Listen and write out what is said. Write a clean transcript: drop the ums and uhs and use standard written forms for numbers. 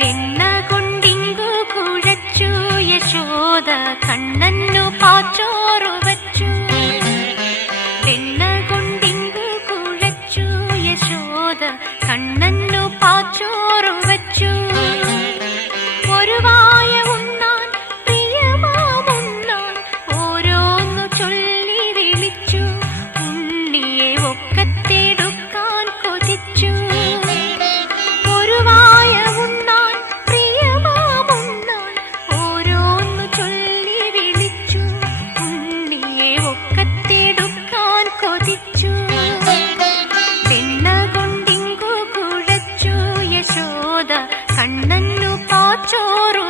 വെണ്ണ കൊണ്ടിങ്കു കുഴച്ചു യശോദ കണ്ണന്നു പാച്ചോറു വച്ചു. വെണ്ണ കൊണ്ടിങ്കു കുഴച്ചു യശോദ കണ്ണന്നു പാച്ചോറു വച്ചു. ഒരു വായ ഉണ്ണാൻ പ്രിയമാമുണ്ണാൻ ഓരോന്നു ചൊല്ലി വിളിച്ചു. ഉണ്ണിയെ ഒക്കത്തെടുക്കാൻ കൊതിച്ചു. ഒരു വായ ഉണ്ണാൻ പ്രിയമാമുണ്ണാൻ ഓരോന്നു ചൊല്ലി വിളിച്ചു. ഉണ്ണിയെ ഒക്കത്തെടുക്കാൻ കൊതിച്ചു. വെണ്ണ കൊണ്ടിങ്കു കുഴച്ചു യശോദ കണ്ണന്നു പാച്ചോറു